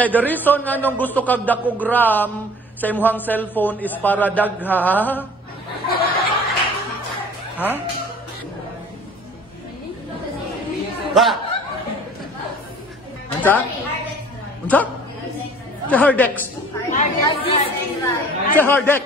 Kaya the reason nga nung gusto kag dakog RAM sa imuhang cellphone is para dagha. Ha? Ba? Unsa? Unsa? Sa Hardex. Sa Hardex.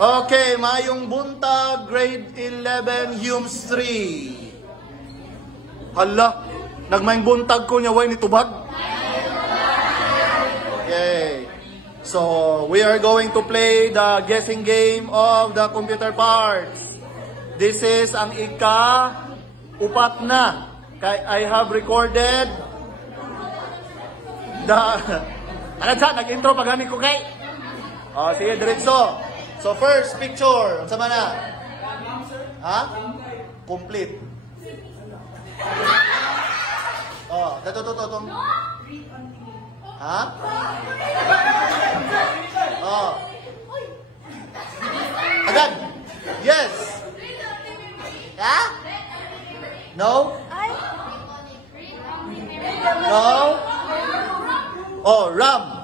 Okay, mayong buntag, grade 11, Humes 3. Hala, nagmayong buntag ko niya, way nitubag. Okay, so we are going to play the guessing game of the computer parts. This is ang ika-upat na. I have recorded the... Nag-intro pag ko kay... Oh, sige, diretso. So first picture, sa mana? Ha? Complete. Oh, to. Ha? Oh. Agad. Yes. Ha? No? No? Oh, RAM.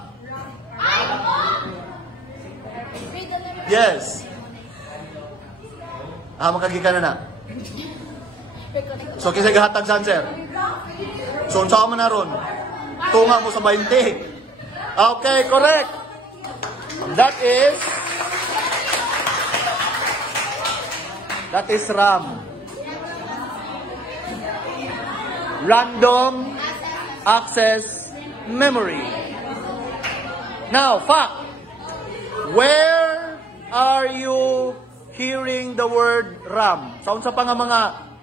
Yes. Magkagika na. So, kasi gahatag sa answer. So, unsa man na ron? Tunga mo sa 20. Okay, correct. That is RAM. Random access memory. Now, fact. Where are you hearing the word RAM? Sa unsa pa nga mga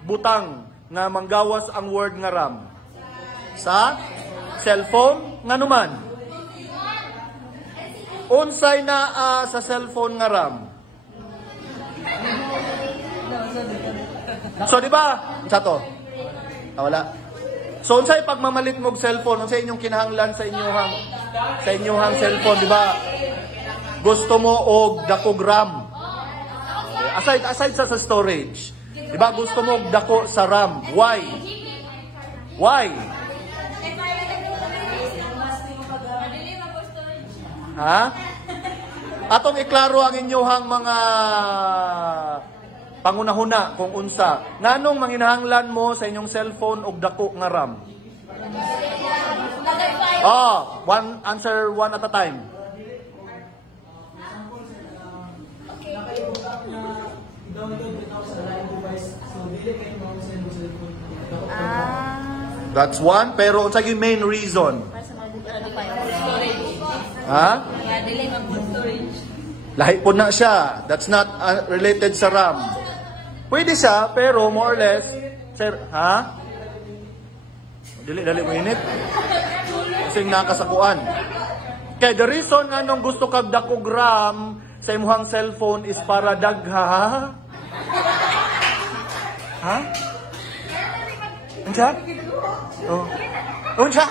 butang nga manggawas ang word nga RAM? Sa cellphone nga numan. Unsay naa sa cellphone nga RAM? So di ba? Unsa to? Wala. So unsay pagmamalit mo og cellphone, unsay inyong kinahanglan sa inyong cellphone, di ba? Gusto mo og dakog RAM. Okay. Aside sa storage. Di ba gusto mo og dako sa RAM? Why? Why? Ha? Atong iklaro ang inyohang mga pangunahuna kung unsa. Nganong manginahanglan mo sa inyong cellphone og dako nga RAM? Answer one at a time. That's one, pero unsa yung main reason? Ha? Lahi po na siya. That's not related sa RAM. Pwede siya, pero more or less, sir, ha? Dali mo init. Kasing nakasakuan. Kaya the reason nga nung gusto kag dakog RAM sa imuhang cellphone is para dagha. Ha? Unsa? Oh. Unsa?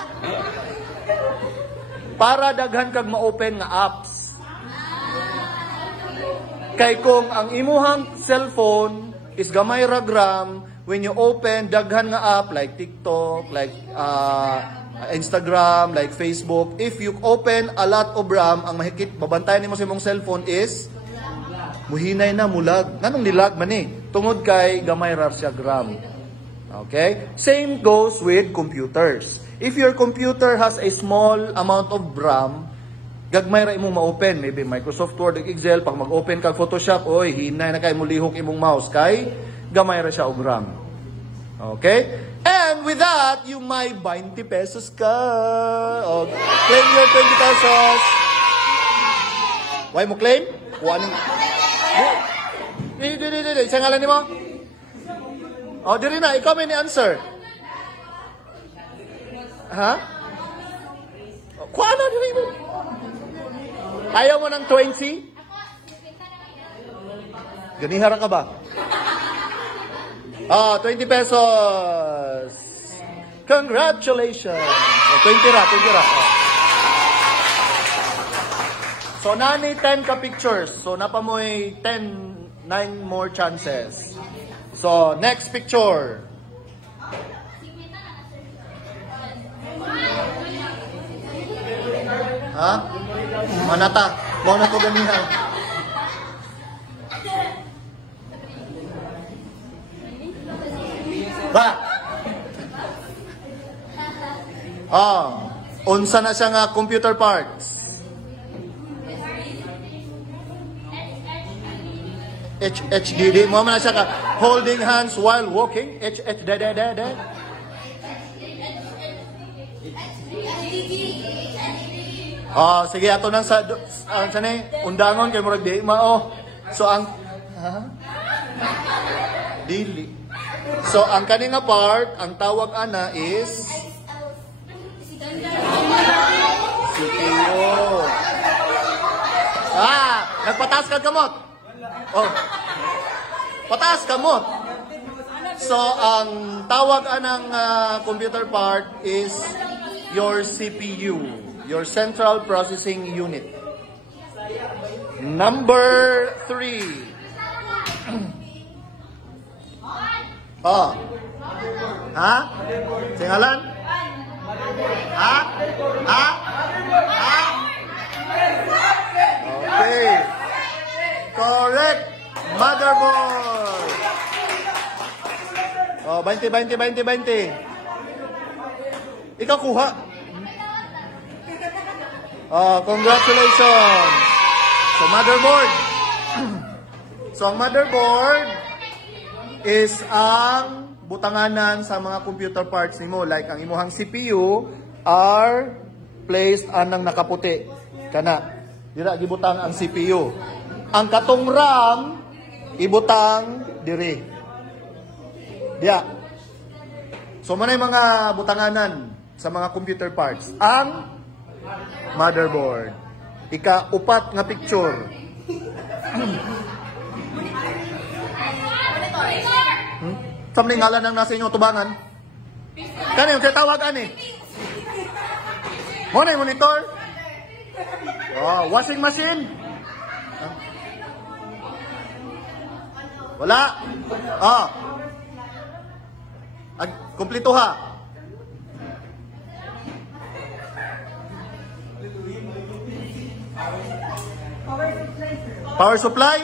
Para daghan kag ma-open nga apps. Kay kung ang imuhang cellphone is gamay ra RAM, when you open daghan nga app like TikTok, like Instagram, like Facebook, if you open a lot of RAM, ang mahigit babantayan nimo sa imong cellphone is muhinay na mulag. Nanong nilag man eh? Tungod kay gamay ra siya RAM. Okay? Same goes with computers. If your computer has a small amount of RAM, gagmay ra imong ma-open. Maybe Microsoft Word, Excel, pag mag-open kag Photoshop, oy, hinay na kay mo lihok imong mouse kay gamay ra siya og RAM. Okay? And with that, you may 20 pesos ka. O, claim your 20 pesos. Why mo claim? Kuhanin. Di. Isa ngalan ni mo? O, diri na. Ikaw may ni-answer. Ha? Kuha na, diri mo. Ayaw mo ng 20? Ganihara ka ba? 20 pesos. Congratulations! 20 ra. Oh. So, nani 10 ka pictures. So, napamoy 9 more chances. So, next picture. Ha? Manata. Mau na ko ganihan. Ba? Unsa na siya nga computer parts? HDD. Mo man na siya ka holding hands while walking. HDD. Sige ato nang sa undangon kay murag di mao. So ang dili. So ang kani nga part, ang tawag ana is CPU. Nagpataas ka kamot. Pataas kamot. So ang tawag anang computer part is your CPU, your Central Processing Unit. Number 3. Singalan? Okay. Correct. Motherboard. 20. Ikaw kuha. Congratulations. So, motherboard. So, ang motherboard is ang butanganan sa mga computer parts nimo. Like, ang imuhang CPU are placed anang nakaputi. Kana. Dira, gibutang ang CPU. Ang katong RAM, ibutang diri. Diya. So, manay mga butanganan sa mga computer parts. Ang motherboard. Ika-upat nga picture. Samling ngalan ang nasa inyong tubangan. Kani yung tawag ani? Mo na yung monitor? Washing machine? Wala? Kumplito ha. Power supply?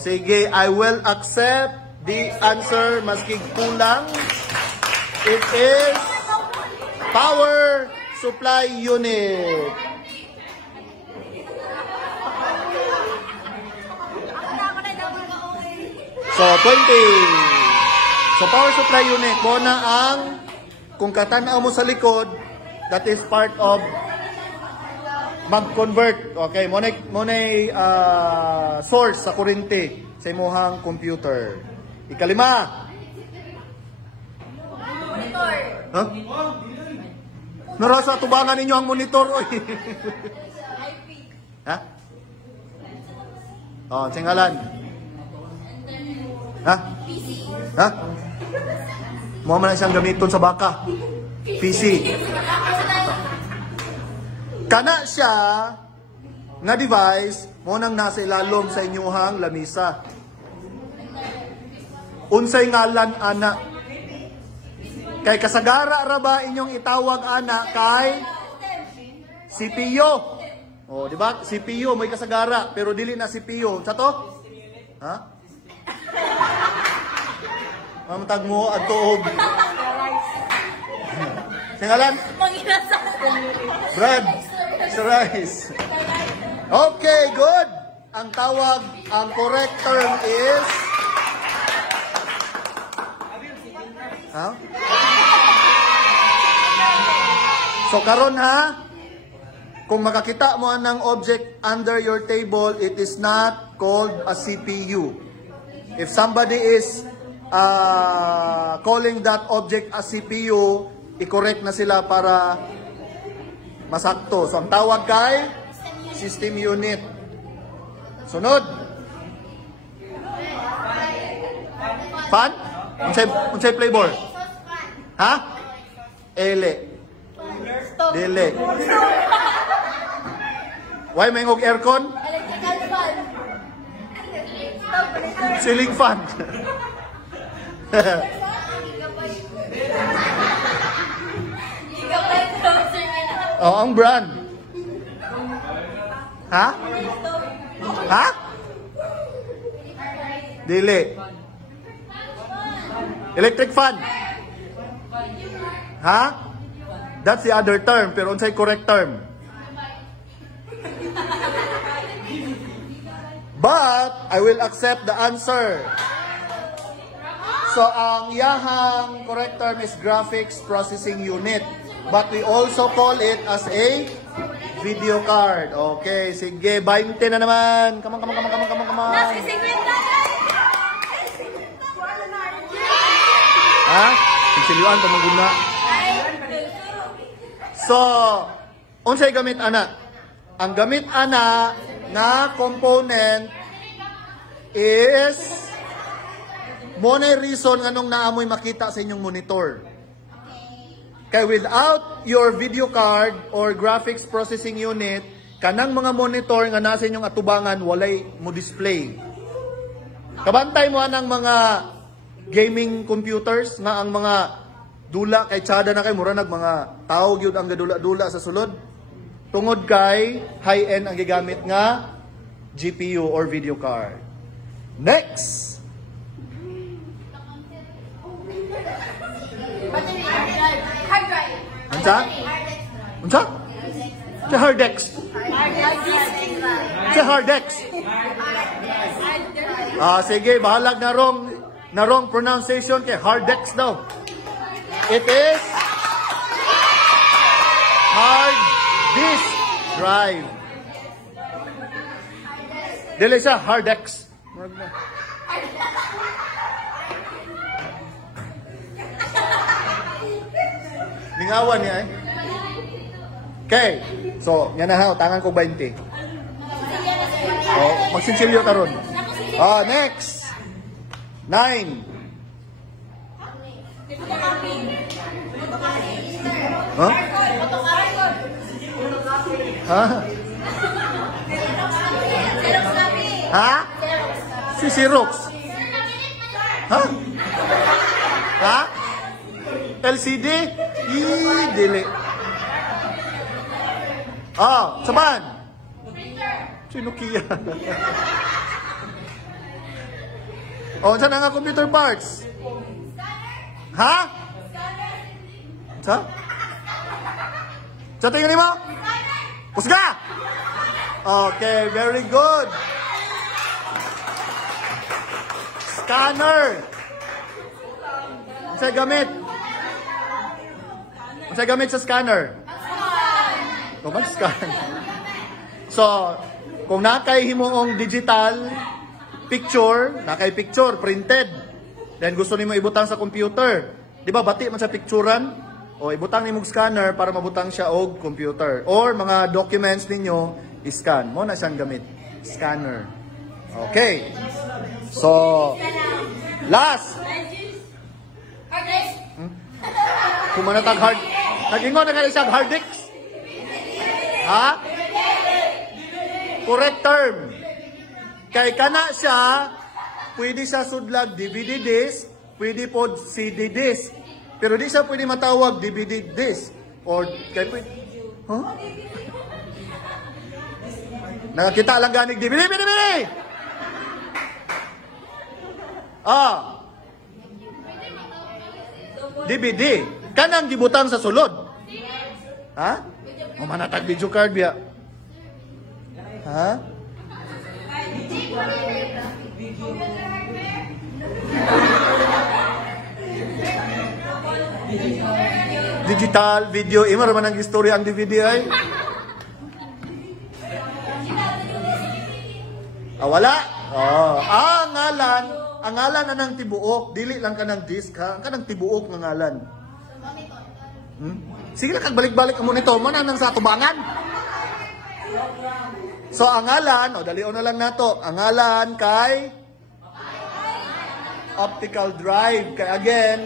Sige, I will accept the answer maski kulang. It is power supply unit. So, 20. So, power supply unit, mo na ang, kung katanaw mo sa likod, that is part of mag-convert. Okay, mo na source sa kuryente sa imuhang computer. Ikalima. Monitor. Huh? Narasa tubangan ninyo ang monitor. Ha? Singalan. Ha? PC. Ha? Mo man siyang gamiton sa baka. PC. Kana siya nga device mo nang nasa ilalom sa inyuhang lamisa. Unsay ngalan ana? Kay kasagara ra ba inyong itawag ana kay CPU? Di ba? CPU may kasagara pero dili na CPU. Sa to? Ha? Mamtag mo adtog. Singalan? Brad. Rice. Okay, good. Ang tawag, ang correct term is So karon ha, kung makakita mo ng object under your table, it is not called a CPU. If somebody is calling that object a CPU, i-correct na sila para masakto. So, ang tawag kay system unit. Sunod. Fan? Unsay flavor? Ha? Ele. Stove. Dili. Why may ngog aircon? Electrical fan. Stove. Ceiling fan. Gigabyte browser na. Oh, ang brand. Ha? Ha? Dili. Electric fan. Ha? That's the other term, pero unsay correct term? But I will accept the answer. So ang iyahang correct term is graphics processing unit. But we also call it as a video card. Okay, sige, 20 na naman. Come on. Nasa 50 na. Ha? Pigsiliwan pa maguna. So, unsay gamit ana? Ang gamit ana na component is money reason nganong naamoy makita sa inyong monitor. Kaya without your video card or graphics processing unit, kanang mga monitor nga nasa inyong atubangan walay mo display. Kabantay mo anang mga gaming computers nga ang mga dula kay tsada na kay mura nag mga tao gyud ang gadula-dula sa sulod. Tungod kay high-end ang gigamit nga GPU or video card. Next. Hard drive. Unsa? Unsa? Sa hard disk. Sa hard disk. Sige, bahalag na wrong pronunciation kay hard disk daw. It is hard disk drive. Dili siya hard disk. Lingawan niya eh. Okay. So, yan na ha. Tangan ko 20. Oh, magsinsilyo taron. Next. 9. Huh? Ha? Ha? Si Xerox. Ha? Ha? LCD? Dili. Saban? Si Nokia. Saan nga computer parts? Ha? Sa? Sa tingin mo? Pusga! Okay, very good. Scanner. Saan gamit? Saan gamit sa scanner? Scan. So, kung nakay himoong digital picture, nakay picture, printed, then gusto nimo ibutang sa computer. Di ba, bati man sa picturean? O, ibutang nimo scanner para mabutang siya og computer. Or, mga documents ninyo, i-scan. Mo na siyang gamit. Scanner. Okay. So, last. Kung manatag hard, nag-ingon na kayo siyang hard disk. Ha? Correct term. Kay kana siya, pwede siya sudlag DVD disc, pwede po CD disc. Pero di siya pwede matawag DVD disc. Or, kay pwede, huh? Nakakita lang ganig DVD. DVD. Kanang gibutang sa sulod. Ha? Mamanatag video card biya. Ha? Digital, video, imar man ang istorya ang DVD ay. Wala. Ang ngalan na ng tibuok, dili lang ka ng disk ha, ka ng tibuok ng ngalan. Sige na, kagbalik-balik ang monitor mo na nang sa tubangan. So, ang ngalan, dalion na lang nato, ang ngalan kay optical drive. Kaya again,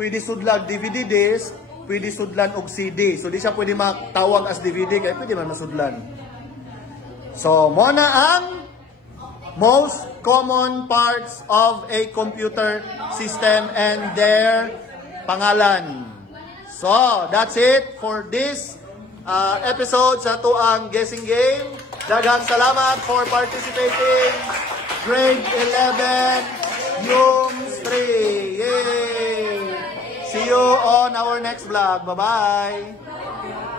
pwede sudlag DVD disc pwede sudlan og CD. So di siya pwede matawag as DVD kaya pwede man masudlan. So mo na ang most common parts of a computer system and their pangalan. So that's it for this episode sa tuang guessing game. Daghang salamat for participating. Grade 11, Yums 3. Yay! See you on our next vlog. Bye-bye!